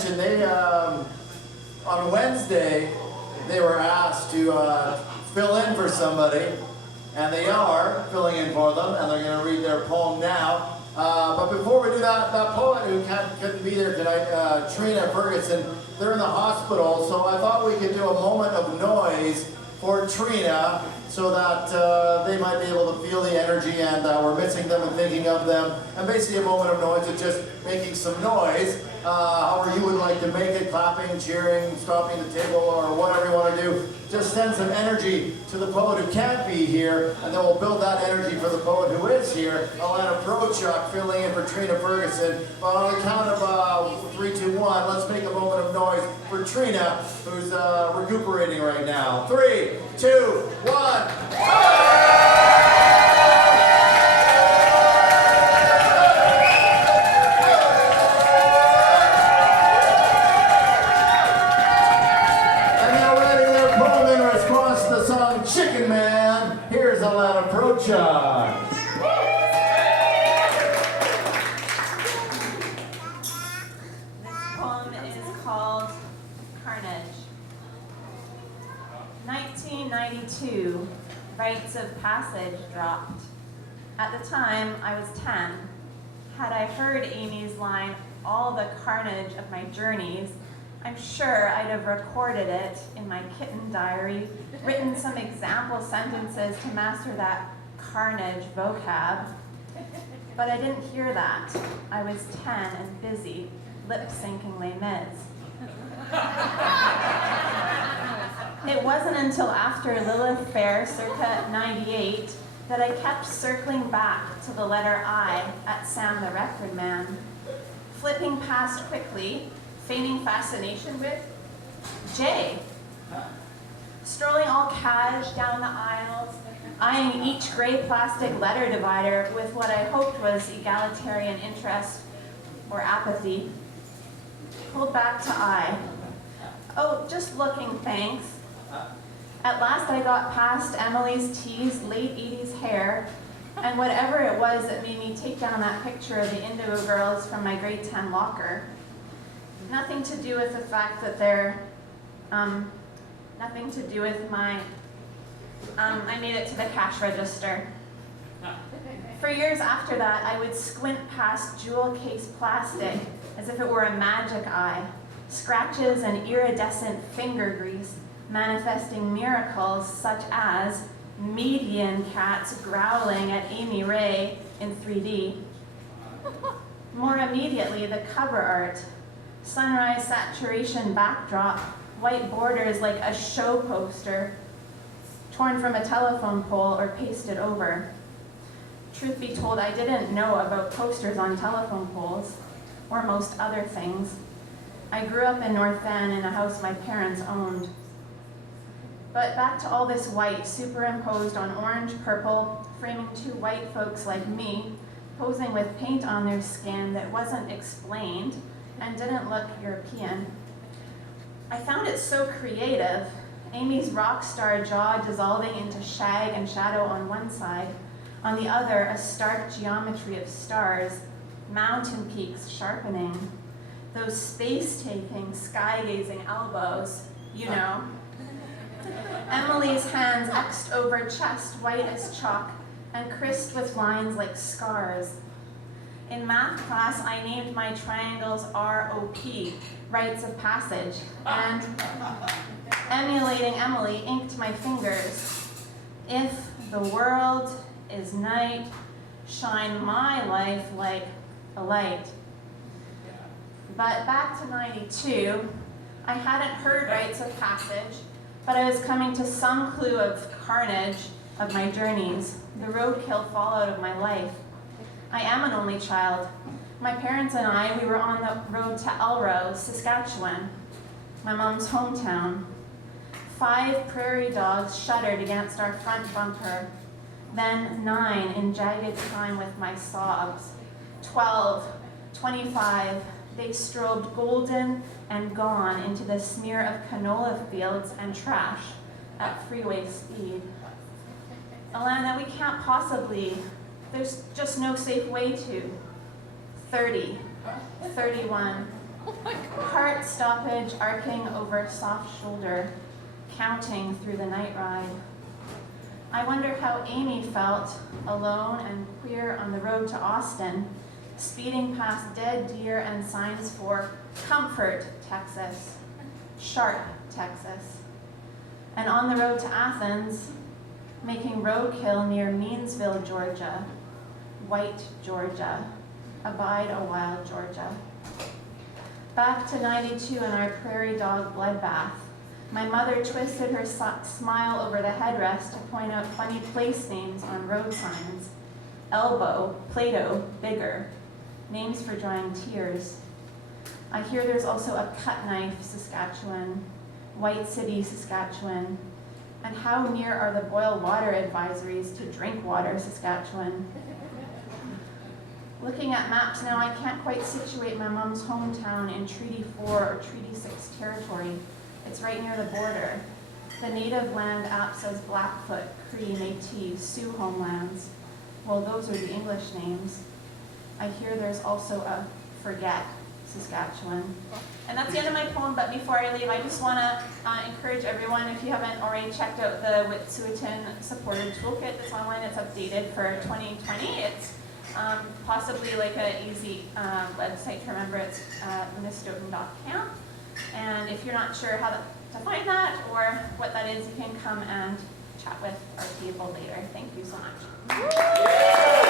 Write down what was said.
mention, they on Wednesday they were asked to fill in for somebody, and they are filling in for them, and they're going to read their poem now. But before we do that, that poet who couldn't be there tonight, Trina Ferguson, they're in the hospital, so I thought we could do a moment of noise for Trina, so that they might be able to feel the energy, and we're missing them and thinking of them. And basically a moment of noise is just making some noise, however you would like to make it, clapping, cheering, stopping the table, or whatever you want to do. Just send some energy to the poet who can't be here, and then we'll build that energy for the poet who is here. Alana Prochuk filling in for Trina Ferguson. But on the count of 3, 2, 1, let's make a moment of noise for Trina, who's recuperating right now. 3, 2, 1. Chickenman, here's Alana Prochuk. This poem is called Carnage. 1992, rites of passage dropped. At the time, I was 10. Had I heard Amy's line, "all the carnage of my journeys," I'm sure I'd have recorded it in my kitten diary, written some example sentences to master that carnage vocab. But I didn't hear that. I was 10 and busy, lip-syncing Les Mis. It wasn't until after Lilith Fair, circa 98, that I kept circling back to the letter I at Sam the Record Man, flipping past quickly, feigning fascination with J. Strolling all cash down the aisles, eyeing each gray plastic letter divider with what I hoped was egalitarian interest or apathy. Pulled back to I. Oh, just looking, thanks. At last I got past Emily's T's late 80s hair, and whatever it was that made me take down that picture of the Indigo girls from my grade 10 locker. Nothing to do with the fact that they're, nothing to do with my, I made it to the cash register. For years after that, I would squint past jewel case plastic as if it were a magic eye, scratches and iridescent finger grease manifesting miracles such as median cats growling at Amy Ray in 3D. More immediately, the cover art. Sunrise saturation backdrop, white borders like a show poster, torn from a telephone pole or pasted over. Truth be told, I didn't know about posters on telephone poles, or most other things. I grew up in North Van in a house my parents owned. But back to all this white superimposed on orange purple, framing two white folks like me, posing with paint on their skin that wasn't explained and didn't look European. I found it so creative, Amy's rock star jaw dissolving into shag and shadow on one side, on the other a stark geometry of stars, mountain peaks sharpening, those space-taking, sky-gazing elbows, you know. Emily's hands X'd over chest, white as chalk, and crisped with lines like scars. In math class, I named my triangles ROP, rites of passage, and emulating Emily, inked my fingers. If the world is night, shine my life like a light. But back to 92, I hadn't heard rites of passage, but I was coming to some clue of carnage of my journeys, the roadkill fallout of my life. I am an only child. My parents and I, we were on the road to Elrose, Saskatchewan, my mom's hometown. 5 prairie dogs shuddered against our front bumper, then 9 in jagged time with my sobs. 12, 25, they strobed golden and gone into the smear of canola fields and trash at freeway speed. Alana, we can't possibly, there's just no safe way to. 30, 31, Heart stoppage arcing over soft shoulder, counting through the night ride. I wonder how Amy felt, alone and queer on the road to Austin, speeding past dead deer and signs for Comfort, Texas, Sharp, Texas, and on the road to Athens, making roadkill near Meansville, Georgia, White, Georgia, Abide a while, Georgia. Back to 92 in our prairie dog bloodbath. My mother twisted her smile over the headrest to point out funny place names on road signs. Elbow, Plato, bigger. Names for drying tears. I hear there's also a Cut Knife, Saskatchewan, White City, Saskatchewan, and how near are the boil water advisories to drink water, Saskatchewan? Looking at maps now, I can't quite situate my mom's hometown in Treaty 4 or Treaty 6 territory. It's right near the border. The native land app says Blackfoot, Cree, Métis, Sioux homelands. Well, those are the English names. I hear there's also a Forget, Saskatchewan. And that's the end of my poem, but before I leave, I just want to encourage everyone, if you haven't already checked out the Wet'suwet'en supported toolkit that's online, it's updated for 2020. It's possibly like an easy website to remember. It's minnestoten.camp. And if you're not sure how to find that or what that is, you can come and chat with our people later. Thank you so much.